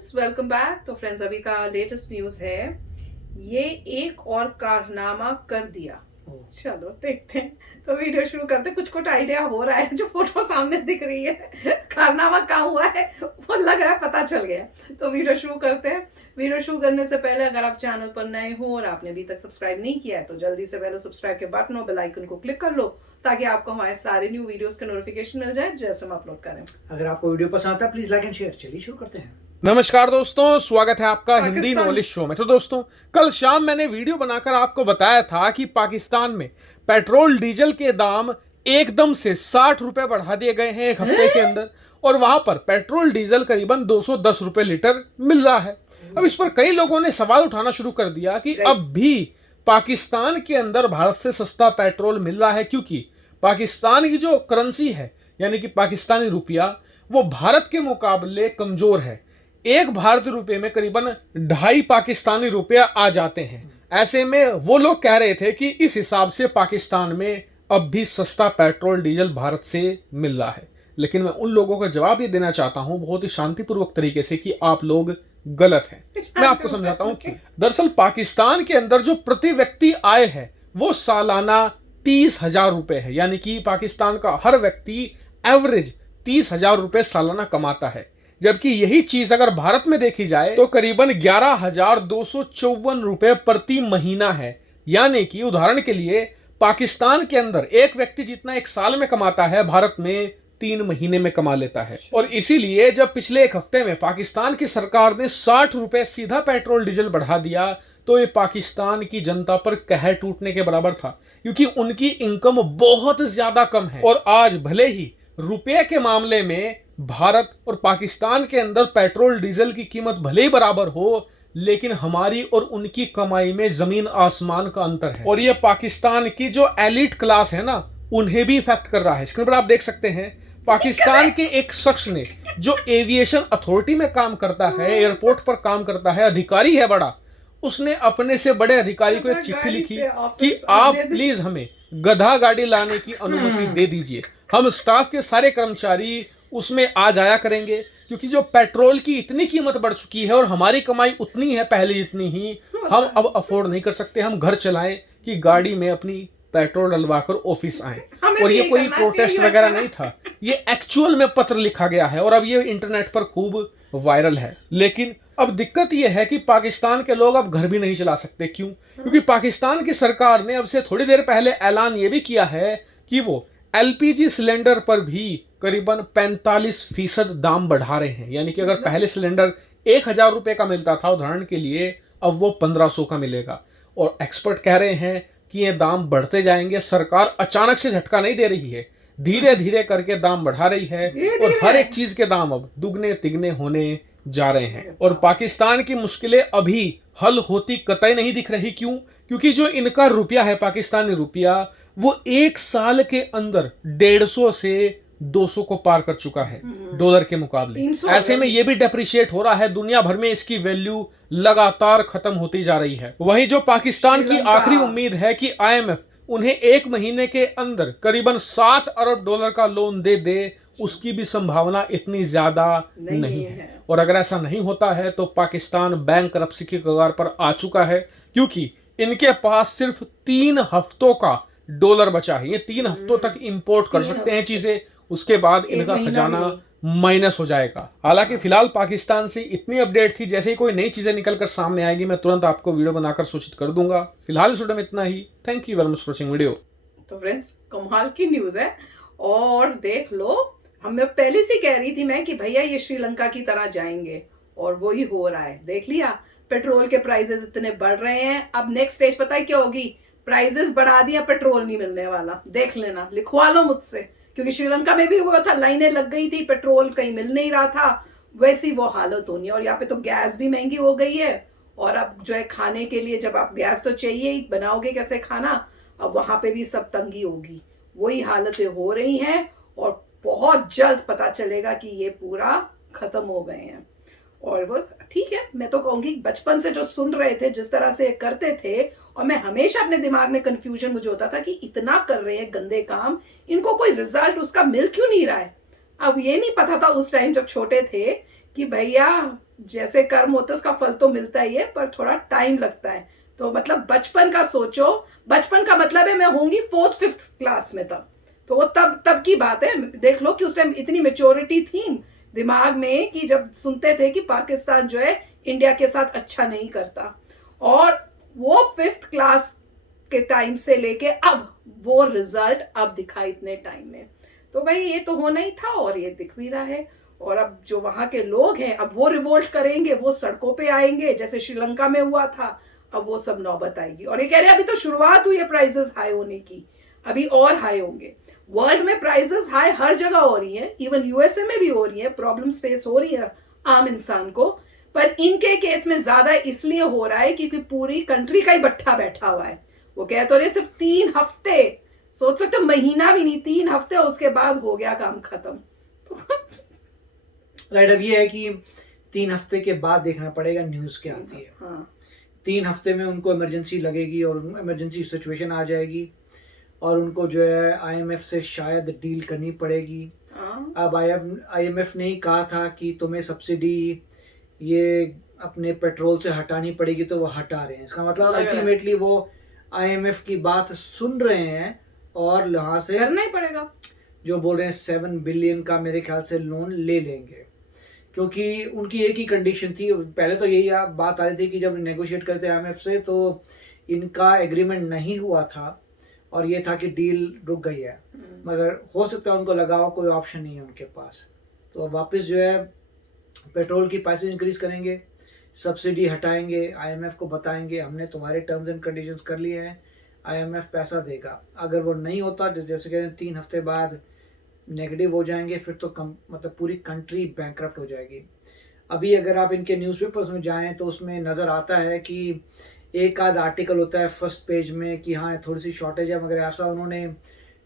Friends, welcome back. तो friends, अभी का लेटेस्ट न्यूज़ है, ये एक और कारनामा कर दिया। चलो देखते हैं। तो वीडियो शुरू करते हैं। कुछ आइडिया हो रहा है, जो फोटो सामने दिख रही है कारनामा कहाँ हुआ है वो लग रहा है पता चल गया। तो वीडियो शुरू करते हैं। वीडियो शुरू करने से पहले अगर आप चैनल पर नए हो और आपने अभी तक सब्सक्राइब नहीं किया है तो जल्दी से पहले सब्सक्राइब के बटन और बेल आइकन को क्लिक कर लो, ताकि आपको हमारे सारे न्यू वीडियोस के नोटिफिकेशन मिल जाए जैसे हम अपलोड करें। अगर आपको वीडियो पसंद आता है प्लीज लाइक एंड शेयर। चलिए शुरू करते हैं। नमस्कार दोस्तों, स्वागत है आपका हिंदी नॉलेज शो में। तो दोस्तों, कल शाम मैंने वीडियो बनाकर आपको बताया था कि पाकिस्तान में पेट्रोल डीजल के दाम एकदम से 60 रुपए बढ़ा दिए गए हैं एक हफ्ते के अंदर, और वहां पर पेट्रोल डीजल करीबन 210 रुपए लीटर मिल रहा है। अब इस पर कई लोगों ने सवाल उठाना शुरू कर दिया कि अब भी पाकिस्तान के अंदर भारत से सस्ता पेट्रोल मिल रहा है, क्योंकि पाकिस्तान की जो करेंसी है यानी कि पाकिस्तानी रुपया वो भारत के मुकाबले कमजोर है। एक भारतीय रुपये में करीबन 2.5 पाकिस्तानी रुपया आ जाते हैं। ऐसे में वो लोग कह रहे थे कि इस हिसाब से पाकिस्तान में अब भी सस्ता पेट्रोल डीजल भारत से मिल रहा है। लेकिन मैं उन लोगों का जवाब ये देना चाहता हूं बहुत ही शांतिपूर्वक तरीके से कि आप लोग गलत हैं। मैं आपको समझाता हूं कि दरअसल पाकिस्तान के अंदर जो प्रति व्यक्ति आय है वो सालाना 30,000 रुपए है, यानी कि पाकिस्तान का हर व्यक्ति एवरेज 30,000 रुपए सालाना कमाता है। जबकि यही चीज अगर भारत में देखी जाए तो करीबन 11,254 रुपए प्रति महीना है। यानी कि उदाहरण के लिए पाकिस्तान के अंदर एक व्यक्ति जितना एक साल में कमाता है, भारत में 3 महीने में कमा लेता है। और इसीलिए जब पिछले एक हफ्ते में पाकिस्तान की सरकार ने 60 रुपए सीधा पेट्रोल डीजल बढ़ा दिया तो ये पाकिस्तान की जनता पर कहर टूटने के बराबर था, क्योंकि उनकी इनकम बहुत ज्यादा कम है। और आज भले ही रुपये के मामले में भारत और पाकिस्तान के अंदर पेट्रोल डीजल की कीमत भले ही बराबर हो, लेकिन हमारी और उनकी कमाई में जमीन आसमान का अंतर है। और ये पाकिस्तान की जो एलिट क्लास है ना, उन्हें भी इफेक्ट कर रहा है। स्क्रीन पर आप देख सकते हैं पाकिस्तान के एक शख्स ने जो एविएशन अथॉरिटी में काम करता है, एयरपोर्ट पर काम करता है, अधिकारी है बड़ा, उसने अपने से बड़े अधिकारी को एक चिट्ठी लिखी कि आप प्लीज हमें गधा गाड़ी लाने की अनुमति दे दीजिए। हम स्टाफ के सारे कर्मचारी उसमें आ जाया करेंगे, क्योंकि जो पेट्रोल की इतनी कीमत बढ़ चुकी है और हमारी कमाई उतनी है पहले जितनी ही, हम अब अफोर्ड नहीं कर सकते हम घर चलाएं कि गाड़ी में अपनी पेट्रोल डलवाकर ऑफिस आए। और ये कोई प्रोटेस्ट वगैरह नहीं था, ये एक्चुअल में पत्र लिखा गया है और अब ये इंटरनेट पर खूब वायरल है। लेकिन अब दिक्कत यह है कि पाकिस्तान के लोग अब घर भी नहीं चला सकते। क्यों? क्योंकि पाकिस्तान की सरकार ने अब से थोड़ी देर पहले ऐलान ये भी किया है कि वो एलपीजी सिलेंडर पर भी करीबन 45% दाम बढ़ा रहे हैं। यानी कि अगर पहले सिलेंडर 1,000 रुपए का मिलता था उदाहरण के लिए, अब वो 1,500 का मिलेगा। और एक्सपर्ट कह रहे हैं कि ये दाम बढ़ते जाएंगे। सरकार अचानक से झटका नहीं दे रही है, धीरे धीरे करके दाम बढ़ा रही है और हर एक चीज के दाम अब दुगने तिगने होने जा रहे हैं। और पाकिस्तान की मुश्किलें अभी हल होती कतई नहीं दिख रही। क्यों? क्योंकि जो इनका रुपया है, पाकिस्तानी रुपया, वो एक साल के अंदर 150 से 200 को पार कर चुका है डॉलर के मुकाबले। ऐसे में ये भी डेप्रिशिएट हो रहा है, दुनिया भर में इसकी वैल्यू लगातार खत्म होती जा रही है। वहीं जो पाकिस्तान की आखिरी उम्मीद है कि आईएमएफ उन्हें 1 महीने के अंदर करीबन 7 अरब डॉलर का लोन दे, उसकी भी संभावना इतनी ज्यादा नहीं है। और अगर ऐसा नहीं होता है तो पाकिस्तान बैंकरप्सी की कगार पर आ चुका है, क्योंकि इनके पास सिर्फ 3 हफ्तों का डॉलर बचा है। ये 3 हफ्तों तक इंपोर्ट कर सकते हैं चीजें, उसके बाद इनका खजाना माइनस हो जाएगा। हालांकि फिलहाल पाकिस्तान से इतनी अपडेट थी, जैसे ही कोई नई चीजें निकलकर सामने आएगी मैं तुरंत आपको वीडियो बनाकर सूचित कर दूंगा। फिलहाल इस वीडियो में इतना ही। Thank you very much for watching video. तो फ्रेंड्स, कमाल की न्यूज है। और देख लो, हमें पहले से कह रही थी मैं कि भैया ये श्रीलंका की तरह जाएंगे, और वो ही हो रहा है। देख लिया, पेट्रोल के प्राइसेस इतने बढ़ रहे हैं। अब नेक्स्ट स्टेज पता है क्या होगी? प्राइसेस बढ़ा दिया, पेट्रोल नहीं मिलने वाला। देख लेना, लिखवा लो मुझसे, क्योंकि श्रीलंका में भी वो था, लाइनें लग गई थी, पेट्रोल कहीं मिल नहीं रहा था, वैसी वो हालत होनी है। और यहाँ पे तो गैस भी महंगी हो गई है, और अब जो है खाने के लिए जब आप गैस तो चाहिए ही, बनाओगे कैसे खाना? अब वहां पे भी सब तंगी होगी। वही हालतें हो रही हैं और बहुत जल्द पता चलेगा कि ये पूरा खत्म हो गए हैं। और वो ठीक है, मैं तो कहूंगी बचपन से जो सुन रहे थे, जिस तरह से करते थे, और मैं हमेशा अपने दिमाग में कंफ्यूजन मुझे होता था कि इतना कर रहे हैं गंदे काम, इनको कोई रिजल्ट उसका मिल क्यों नहीं रहा है। अब ये नहीं पता था उस टाइम जब छोटे थे कि भैया जैसे कर्म होते उसका फल तो मिलता ही है, पर थोड़ा टाइम लगता है। तो मतलब बचपन का सोचो, बचपन का मतलब है मैं होंगी 4th 5th क्लास में तब, तो वो तब की बात है। देख लो कि उस टाइम इतनी मेच्योरिटी थी दिमाग में कि जब सुनते थे कि पाकिस्तान जो है इंडिया के साथ अच्छा नहीं करता, और वो 5th क्लास के टाइम से लेके अब वो रिजल्ट अब दिखा इतने टाइम में। तो भाई ये तो होना ही था और ये दिख भी रहा है। और अब जो वहां के लोग हैं अब वो रिवोल्ट करेंगे, वो सड़कों पे आएंगे जैसे श्रीलंका में हुआ था। अब वो सब नौबत आएगी। और ये कह रहे हैं अभी तो शुरुआत हुई है प्राइसेस हाई होने की, अभी और हाई होंगे। वर्ल्ड में प्राइसेस हाई हर जगह हो रही है, इवन यूएसए में भी हो रही है, प्रॉब्लम्स फेस हो रही है आम इंसान को। पर इनके केस में ज्यादा इसलिए हो रहा है क्योंकि पूरी कंट्री का ही बट्ठा बैठा हुआ है। वो कह तो रहे सिर्फ 3 हफ्ते, सोच सकते हो महीना भी नहीं, 3 हफ्ते, उसके बाद हो गया काम खत्म। राइट, अब ये है कि 3 हफ्ते के बाद देखना पड़ेगा न्यूज क्या आती है। हाँ। 3 हफ्ते में उनको इमरजेंसी लगेगी और इमरजेंसी सिचुएशन आ जाएगी और उनको जो है आईएमएफ से शायद डील करनी पड़ेगी। अब आईएमएफ ने ही कहा था कि तुम्हें सब्सिडी ये अपने पेट्रोल से हटानी पड़ेगी, तो वो हटा रहे हैं। इसका मतलब अल्टीमेटली वो आईएमएफ की बात सुन रहे हैं और यहाँ से करना ही पड़ेगा। जो बोल रहे हैं 7 बिलियन का मेरे ख्याल से लोन ले लेंगे, क्योंकि उनकी एक ही कंडीशन थी। पहले तो यही बात आ रही थी कि जब नेगोशिएट करते आईएमएफ से तो इनका एग्रीमेंट नहीं हुआ था और ये था कि डील रुक गई है, मगर हो सकता है उनको लगा हो कोई ऑप्शन नहीं है उनके पास, तो वापस जो है पेट्रोल की प्राइसेस इंक्रीज करेंगे, सब्सिडी हटाएंगे, आईएमएफ को बताएंगे हमने तुम्हारे टर्म्स एंड कंडीशंस कर लिए हैं, आईएमएफ पैसा देगा। अगर वो नहीं होता, जैसे कह रहे हैं 3 हफ्ते बाद नेगेटिव हो जाएंगे, फिर तो मतलब पूरी कंट्री बैंकरप्ट हो जाएगी। अभी अगर आप इनके न्यूज़पेपर्स में जाएं तो उसमें नज़र आता है कि एक आध आर्टिकल होता है फर्स्ट पेज में कि हाँ थोड़ी सी शॉर्टेज है, मगर ऐसा उन्होंने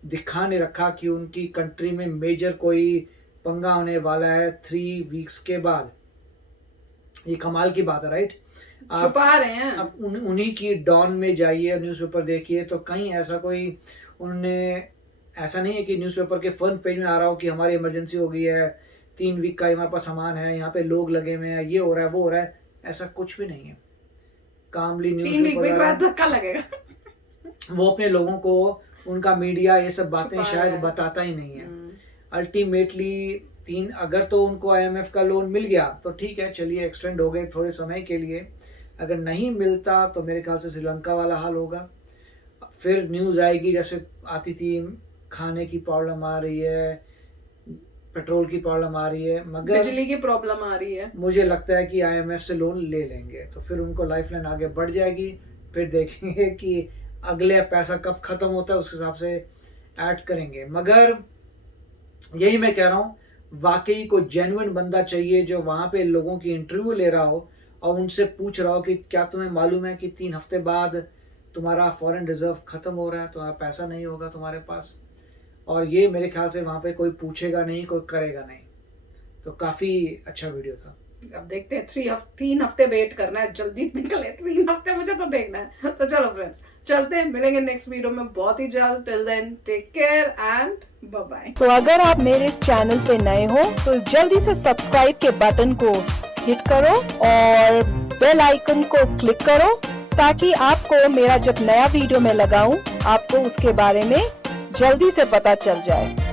दिखा नहीं रखा कि उनकी कंट्री में मेजर कोई पंगा होने वाला है 3 वीक्स के बाद। ये कमाल की बात है, राइट? छुपा रहे हैं। अब उन्हीं की डॉन में जाइए, न्यूज़पेपर देखिए, तो कहीं ऐसा कोई उन्होंने ऐसा नहीं है कि न्यूज़पेपर के फ्रंट पेज में आ रहा हो कि हमारी इमरजेंसी हो गई है, 3 वीक का हमारे पास सामान है, यहाँ पे लोग लगे हुए हैं, ये हो रहा है वो हो रहा है, ऐसा कुछ भी नहीं है। कामली 3 वीक के बाद धक्का लगेगा। वो अपने लोगों को, उनका मीडिया ये सब बातें शायद बताता ही नहीं है। अल्टीमेटली अगर तो उनको आईएमएफ का लोन मिल गया तो ठीक है, चलिए एक्सटेंड हो गए थोड़े समय के लिए। अगर नहीं मिलता तो मेरे ख्याल से श्रीलंका वाला हाल होगा। फिर न्यूज़ आएगी जैसे आती थी, खाने की प्रॉब्लम आ रही है, पेट्रोल की प्रॉब्लम आ रही है, मगर बिजली की प्रॉब्लम आ रही है। मुझे लगता है कि आईएमएफ से लोन ले लेंगे तो फिर उनको लाइफलाइन आगे बढ़ जाएगी। फिर देखेंगे कि अगले पैसा कब खत्म होता है, उस हिसाब से ऐड करेंगे। मगर यही मैं कह रहा हूँ, वाकई कोई जेन्युइन बंदा चाहिए जो वहाँ पे लोगों की इंटरव्यू ले रहा हो और उनसे पूछ रहा हो कि क्या तुम्हें मालूम है कि 3 हफ्ते बाद तुम्हारा फॉरेन रिजर्व खत्म हो रहा है, तुम्हारा पैसा नहीं होगा तुम्हारे पास। और ये मेरे ख्याल से वहाँ पे कोई पूछेगा नहीं, कोई करेगा नहीं। तो काफ़ी अच्छा वीडियो था। अब देखते हैं 3 हफ्ते वेट करना है, जल्दी निकले 3 हफ्ते, मुझे तो देखना है। तो चलो फ्रेंड्स, चलते हैं, मिलेंगे नेक्स्ट वीडियो में बहुत ही जल्द। Till then take care and bye bye. तो अगर आप मेरे इस चैनल पे नए हो तो जल्दी से सब्सक्राइब के बटन को हिट करो और बेल आइकन को क्लिक करो, ताकि आपको मेरा जब नया वीडियो मैं लगाऊं आपको उसके बारे में जल्दी से पता चल जाए।